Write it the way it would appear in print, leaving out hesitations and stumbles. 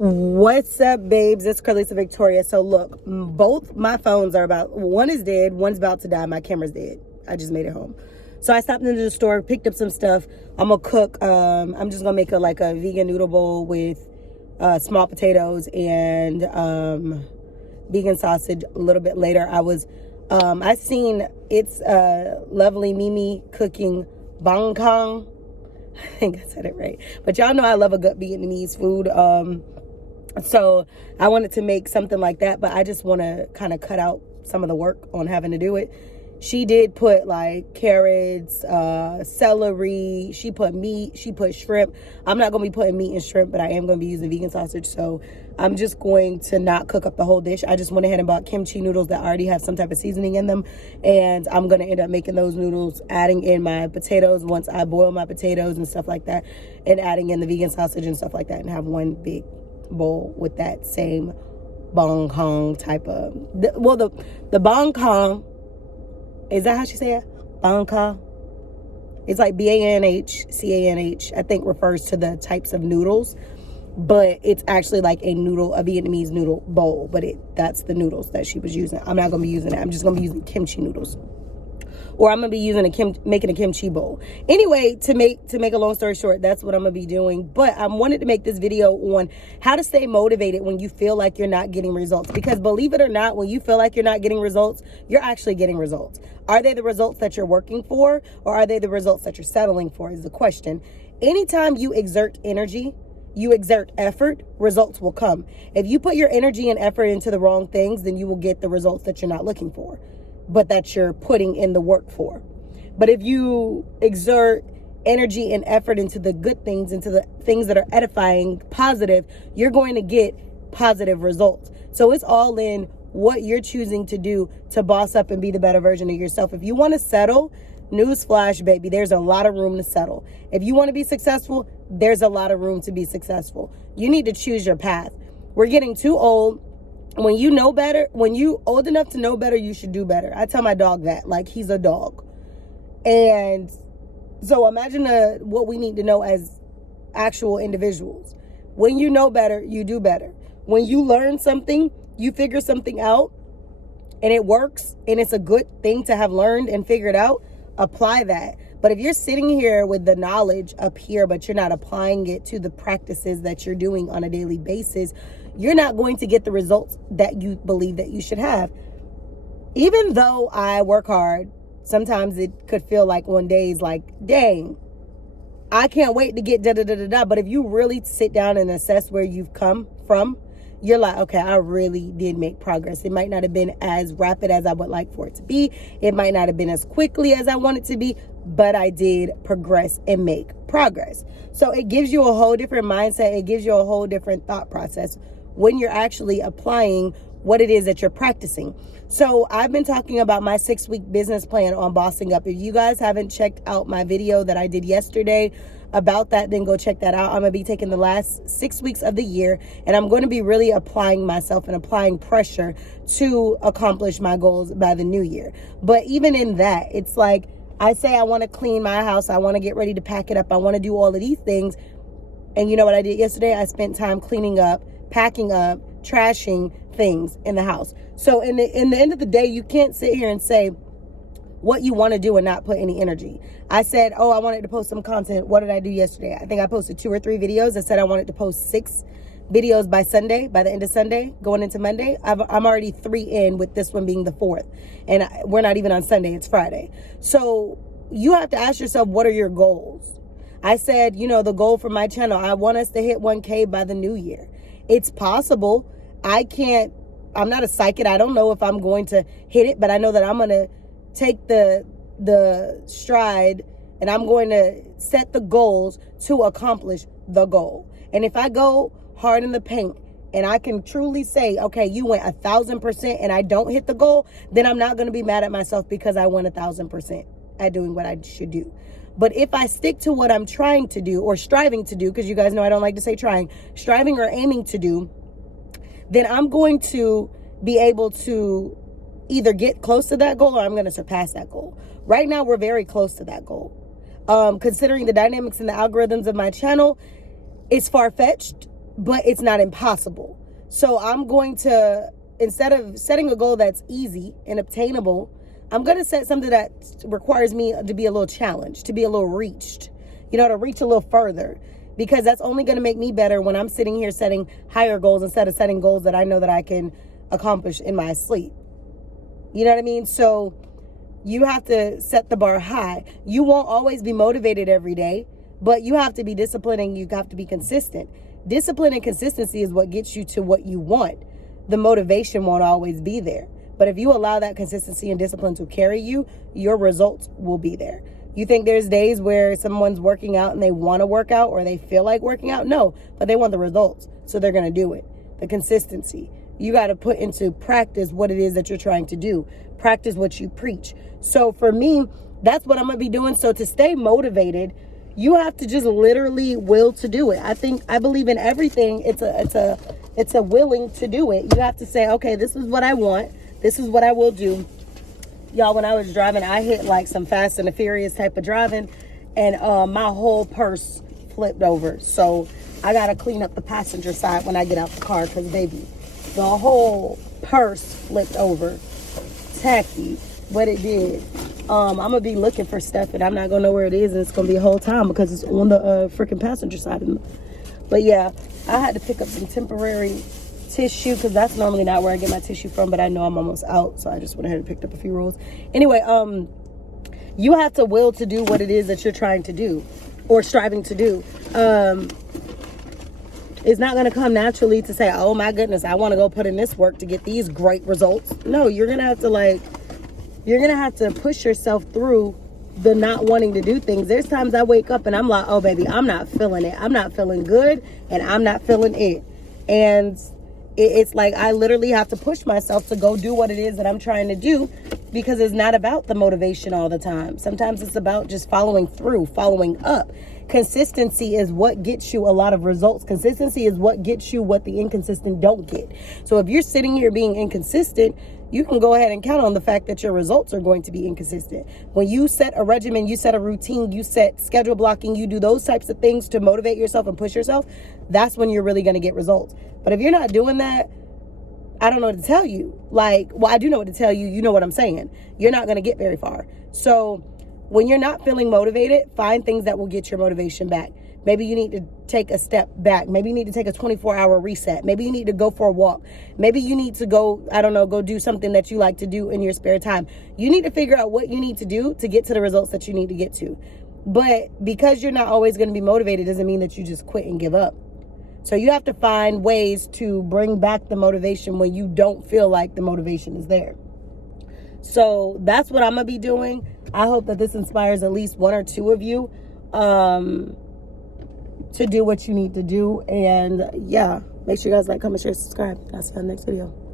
What's up, babes? It's Carlisa Victoria. So look, both my phones are one is dead, one's about to die. My camera's dead. I just made it home. So I stopped into the store, picked up some stuff. I'm gonna cook. I'm just gonna make a vegan noodle bowl with small potatoes and vegan sausage a little bit later. I seen it's lovely Mimi cooking bang kang. I think I said it right. But y'all know I love a good Vietnamese food. So I wanted to make something like that, but I just want to kind of cut out some of the work on having to do it. She did put like carrots, celery, she put meat, she put shrimp. I'm not going to be putting meat and shrimp, but I am going to be using vegan sausage. So I'm just going to not cook up the whole dish. I just went ahead and bought kimchi noodles that already have some type of seasoning in them. And I'm going to end up making those noodles, adding in my potatoes once I boil my potatoes and stuff like that, and adding in the vegan sausage and stuff like that, and have one big bowl with that same bang kang type of the bang kang, is that how she say it? Bang kang, it's like BANHCANH, I think refers to the types of noodles, but it's actually like a Vietnamese noodle bowl, but that's the noodles that she was using. I'm not gonna be using that. I'm just gonna be using kimchi noodles, or I'm gonna be using making a kimchi bowl. Anyway, to make a long story short, that's what I'm gonna be doing. But I wanted to make this video on how to stay motivated when you feel like you're not getting results. Because believe it or not, when you feel like you're not getting results, you're actually getting results. Are they the results that you're working for, or are they the results that you're settling for, is the question. Anytime you exert energy, you exert effort, results will come. If you put your energy and effort into the wrong things, then you will get the results that you're not looking for, but that you're putting in the work for. But if you exert energy and effort into the good things, into the things that are edifying, positive, you're going to get positive results. So it's all in what you're choosing to do to boss up and be the better version of yourself. If you want to settle, newsflash, baby, there's a lot of room to settle. If you want to be successful, there's a lot of room to be successful. You need to choose your path. We're getting too old. When you know better, when you old enough to know better, you should do better. I tell my dog that, like he's a dog. And so imagine what we need to know as actual individuals. When you know better, you do better. When you learn something, you figure something out, and it works, and it's a good thing to have learned and figured out, apply that. But if you're sitting here with the knowledge up here, but you're not applying it to the practices that you're doing on a daily basis, you're not going to get the results that you believe that you should have. Even though I work hard, sometimes it could feel like one day is like, dang, I can't wait to get da-da-da-da-da. But if you really sit down and assess where you've come from, you're like, okay, I really did make progress. It might not have been as rapid as I would like for it to be. It might not have been as quickly as I want it to be, but I did progress and make progress. So it gives you a whole different mindset. It gives you a whole different thought process when you're actually applying what it is that you're practicing. So I've been talking about my 6-week business plan on bossing up. If you guys haven't checked out my video that I did yesterday about that, then go check that out. I'm gonna be taking the last 6 weeks of the year, and I'm going to be really applying myself and applying pressure to accomplish my goals by the new year. But even in that, it's like I say I want to clean my house, I want to get ready to pack it up, I want to do all of these things. And you know what I did yesterday? I spent time cleaning up, packing up, trashing things in the house. So in the end of the day, you can't sit here and say what you want to do and not put any energy. I said, I wanted to post some content. What did I do yesterday? I think I posted 2 or 3 videos. I said I wanted to post 6 videos by Sunday, by the end of Sunday, going into Monday. I'm already 3 in, with this one being the 4th. And we're not even on Sunday, it's Friday. So you have to ask yourself, what are your goals? I said, the goal for my channel, I want us to hit 1K by the new year. It's possible. I'm not a psychic. I don't know if I'm going to hit it, but I know that I'm going to take the stride, and I'm going to set the goals to accomplish the goal. And if I go hard in the paint and I can truly say, okay, you went 1,000% and I don't hit the goal, then I'm not going to be mad at myself because I went 1,000% at doing what I should do. But if I stick to what I'm trying to do, or striving to do, because you guys know I don't like to say striving or aiming to do, then I'm going to be able to either get close to that goal, or I'm going to surpass that goal. Right now, we're very close to that goal. Considering the dynamics and the algorithms of my channel, it's far-fetched. but it's not impossible. So I'm going to, instead of setting a goal that's easy and obtainable, I'm going to set something that requires me to be a little challenged, to be a little reached, to reach a little further, because that's only going to make me better when I'm sitting here setting higher goals instead of setting goals that I know that I can accomplish in my sleep. You know what I mean? So you have to set the bar high. You won't always be motivated every day, but you have to be disciplined and you have to be consistent. Discipline and consistency is what gets you to what you want. The motivation won't always be there. But if you allow that consistency and discipline to carry you, your results will be there. You think there's days where someone's working out and they want to work out or they feel like working out? No, but they want the results. So they're going to do it. The consistency. You got to put into practice what it is that you're trying to do. Practice what you preach. So for me, that's what I'm going to be doing. So to stay motivated, you have to just literally will to do it. I believe in everything. It's a willing to do it. You have to say, okay, this is what I want. This is what I will do. Y'all, when I was driving, I hit like some Fast and the Furious type of driving, and my whole purse flipped over. So I got to clean up the passenger side when I get out the car, because baby, the whole purse flipped over. Tacky, but it did. I'm going to be looking for stuff, and I'm not going to know where it is, and it's going to be a whole time because it's on the freaking passenger side. But yeah, I had to pick up some temporary tissue because that's normally not where I get my tissue from, but I know I'm almost out, so I just went ahead and picked up a few rolls. Anyway, you have to will to do what it is that you're trying to do or striving to do. It's not going to come naturally to say, oh my goodness, I want to go put in this work to get these great results. No, you're going to have to push yourself through the not wanting to do things. There's times I wake up and I'm like, oh baby, I'm not feeling it. I'm not feeling good, and I'm not feeling it. And it's like I literally have to push myself to go do what it is that I'm trying to do, because it's not about the motivation all the time. Sometimes it's about just following through, following up. Consistency is what gets you a lot of results. Consistency is what gets you what the inconsistent don't get. So if you're sitting here being inconsistent, you can go ahead and count on the fact that your results are going to be inconsistent. When you set a regimen, you set a routine, you set schedule blocking, you do those types of things to motivate yourself and push yourself, that's when you're really going to get results. But if you're not doing that, I don't know what to tell you. I do know what to tell you. You know what I'm saying. You're not going to get very far. So when you're not feeling motivated, find things that will get your motivation back. Maybe you need to take a step back. Maybe you need to take a 24-hour reset. Maybe you need to go for a walk. Maybe you need to go do something that you like to do in your spare time. You need to figure out what you need to do to get to the results that you need to get to. But because you're not always going to be motivated doesn't mean that you just quit and give up. So you have to find ways to bring back the motivation when you don't feel like the motivation is there. So that's what I'm going to be doing. I hope that this inspires at least one or two of you to do what you need to do. And yeah, make sure you guys like, comment, share, subscribe. I'll see you on the next video.